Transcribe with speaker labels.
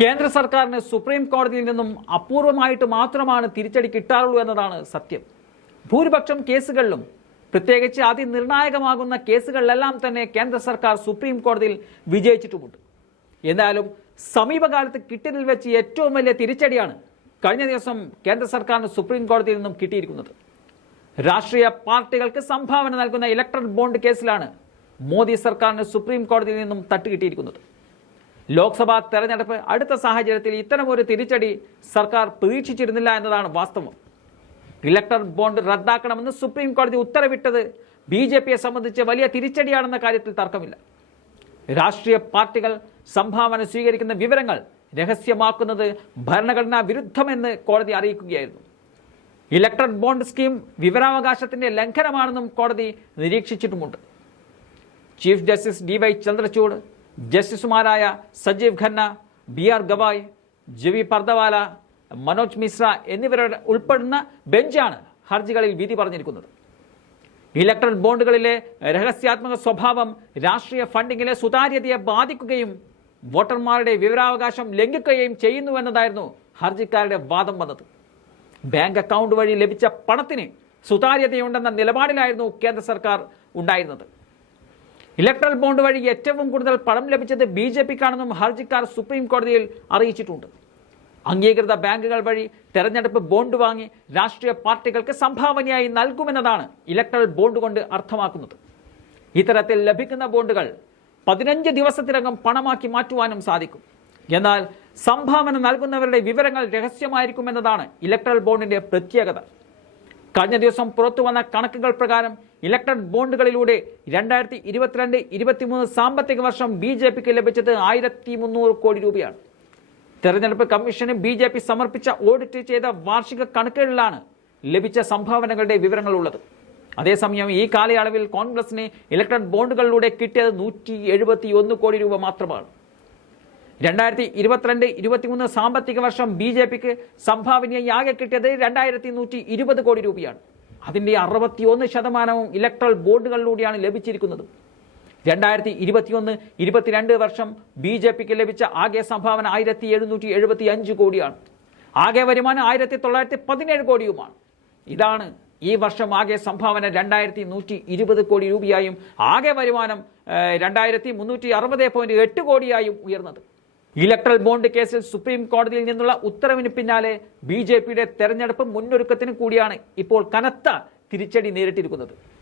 Speaker 1: കേന്ദ്ര സർക്കാരിന് സുപ്രീം കോടതിയിൽ നിന്നും അപൂർവമായിട്ട് മാത്രമാണ് തിരിച്ചടി കിട്ടാറുള്ളൂ എന്നതാണ് സത്യം. ഭൂരിപക്ഷം കേസുകളിലും പ്രത്യേകിച്ച് അതിനിർണായകമാകുന്ന കേസുകളിലെല്ലാം തന്നെ കേന്ദ്ര സർക്കാർ സുപ്രീം കോടതിയിൽ വിജയിച്ചിട്ടുമുണ്ട്. എന്നാലും സമീപകാലത്ത് കിട്ടിയതിൽ വെച്ച് ഏറ്റവും വലിയ തിരിച്ചടിയാണ് കഴിഞ്ഞ ദിവസം കേന്ദ്ര സർക്കാരിന് സുപ്രീം കോടതിയിൽ നിന്നും കിട്ടിയിരിക്കുന്നത്. രാഷ്ട്രീയ പാർട്ടികൾക്ക് സംഭാവന നൽകുന്ന ഇലക്ട്രൽ ബോണ്ട് കേസിലാണ് മോദി സർക്കാരിന് സുപ്രീം കോടതിയിൽ നിന്നും തട്ടുകിട്ടിയിരിക്കുന്നത്. ലോക്സഭാ തെരഞ്ഞെടുപ്പ് അടുത്ത സാഹചര്യത്തിൽ ഇത്തരമൊരു തിരിച്ചടി സർക്കാർ പ്രതീക്ഷിച്ചിരുന്നില്ല എന്നതാണ് വാസ്തവം. ഇലക്ടർ ബോണ്ട് റദ്ദാക്കണമെന്ന് സുപ്രീം കോടതി ഉത്തരവിട്ടത് ബി ജെ പിയെ സംബന്ധിച്ച് വലിയ തിരിച്ചടിയാണെന്ന കാര്യത്തിൽ തർക്കമില്ല. രാഷ്ട്രീയ പാർട്ടികൾ സംഭാവന സ്വീകരിക്കുന്ന വിവരങ്ങൾ രഹസ്യമാക്കുന്നത് ഭരണഘടനാ വിരുദ്ധമെന്ന് കോടതി അറിയിക്കുകയായിരുന്നു. ഇലക്ടർ ബോണ്ട് സ്കീം വിവരാവകാശത്തിന്റെ ലംഘനമാണെന്നും കോടതി നിരീക്ഷിച്ചിട്ടുമുണ്ട്. Chief justice D Y Chandrachud ജസ്റ്റിസുമാരായ സജീവ് ഖന്ന ബി ആർ ഗവായ് ജവി പർദവാല മനോജ് മിശ്ര എന്നിവരുടെ ഉൾപ്പെടുന്ന ബെഞ്ചാണ് ഹർജികളിൽ വിധി പറഞ്ഞിരിക്കുന്നത്. ഇലക്ട്രൽ ബോണ്ടുകളിലെ രഹസ്യാത്മക സ്വഭാവം രാഷ്ട്രീയ ഫണ്ടിങ്ങിലെ സുതാര്യതയെ ബാധിക്കുകയും വോട്ടർമാരുടെ വിവരാവകാശം ലംഘിക്കുകയും ചെയ്യുന്നുവെന്നതായിരുന്നു ഹർജിക്കാരുടെ വാദം വന്നത്. ബാങ്ക് അക്കൗണ്ട് വഴി ലഭിച്ച പണത്തിന് സുതാര്യതയുണ്ടെന്ന നിലപാടിലായിരുന്നു കേന്ദ്ര സർക്കാർ ഉണ്ടായിരുന്നത്. ഇലക്ട്രൽ ബോണ്ട് വഴി ഏറ്റവും കൂടുതൽ പണം ലഭിച്ചത് ബി ജെ പിക്കാണെന്നും ഹർജിക്കാർ സുപ്രീം കോടതിയിൽ അറിയിച്ചിട്ടുണ്ട്. അംഗീകൃത ബാങ്കുകൾ വഴി തെരഞ്ഞെടുപ്പ് ബോണ്ട് വാങ്ങി രാഷ്ട്രീയ പാർട്ടികൾക്ക് സംഭാവനയായി നൽകുമെന്നതാണ് ഇലക്ട്രൽ ബോണ്ട് കൊണ്ട് അർത്ഥമാക്കുന്നത്. ഇത്തരത്തിൽ ലഭിക്കുന്ന ബോണ്ടുകൾ പതിനഞ്ച് ദിവസത്തിനകം പണമാക്കി മാറ്റുവാനും സാധിക്കും. എന്നാൽ സംഭാവന നൽകുന്നവരുടെ വിവരങ്ങൾ രഹസ്യമായിരിക്കുമെന്നതാണ് ഇലക്ട്രൽ ബോണ്ടിന്റെ പ്രത്യേകത. കഴിഞ്ഞ ദിവസം പുറത്തു വന്ന കണക്കുകൾ പ്രകാരം ഇലക്ട്രൽ ബോണ്ടുകളിലൂടെ രണ്ടായിരത്തി ഇരുപത്തിരണ്ട് ഇരുപത്തിമൂന്ന് സാമ്പത്തിക വർഷം ബി ജെ പിക്ക് ലഭിച്ചത് ആയിരത്തി മുന്നൂറ് കോടി രൂപയാണ്. തെരഞ്ഞെടുപ്പ് കമ്മീഷന് ബി ജെ പി സമർപ്പിച്ച ഓഡിറ്റ് ചെയ്ത വാർഷിക കണക്കുകളിലാണ് ലഭിച്ച സംഭാവനകളുടെ വിവരങ്ങൾ ഉള്ളത് അതേസമയം ഈ കാലയളവിൽ കോൺഗ്രസിന് ഇലക്ട്രൽ ബോണ്ടുകളിലൂടെ കിട്ടിയത് നൂറ്റി കോടി രൂപ മാത്രമാണ്. രണ്ടായിരത്തി ഇരുപത്തിരണ്ട് ഇരുപത്തിമൂന്ന് സാമ്പത്തിക വർഷം ബി ജെ പിക്ക് സംഭാവനയായി ആകെ കിട്ടിയത് രണ്ടായിരത്തി നൂറ്റി ഇരുപത് കോടി രൂപയാണ്. അതിന്റെ അറുപത്തിയൊന്ന് ശതമാനവും ഇലക്ട്രൽ ബോർഡുകളിലൂടെയാണ് ലഭിച്ചിരിക്കുന്നത്. രണ്ടായിരത്തി ഇരുപത്തിയൊന്ന് ഇരുപത്തിരണ്ട് വർഷം ബി ജെ പിക്ക് ലഭിച്ച ആകെ സംഭാവന ആയിരത്തി എഴുന്നൂറ്റി എഴുപത്തി അഞ്ച് കോടിയാണ്. ആകെ വരുമാനം ആയിരത്തി തൊള്ളായിരത്തി പതിനേഴ് കോടിയുമാണ്. ഇതാണ് ഈ വർഷം ആകെ സംഭാവന രണ്ടായിരത്തി നൂറ്റി ഇരുപത് കോടി രൂപയായും ആകെ വരുമാനം രണ്ടായിരത്തി മുന്നൂറ്റി അറുപത് പോയിന്റ് എട്ട് കോടിയായും ഉയർന്നത്. ഇലക്ട്രൽ ബോണ്ട് കേസിൽ സുപ്രീം കോടതിയിൽ നിന്നുള്ള ഉത്തരവിന് പിന്നാലെ ബി ജെ പിയുടെ തെരഞ്ഞെടുപ്പ് മുന്നൊരുക്കത്തിന് കൂടിയാണ് ഇപ്പോൾ കനത്ത തിരിച്ചടി നേരിട്ടിരിക്കുന്നത്.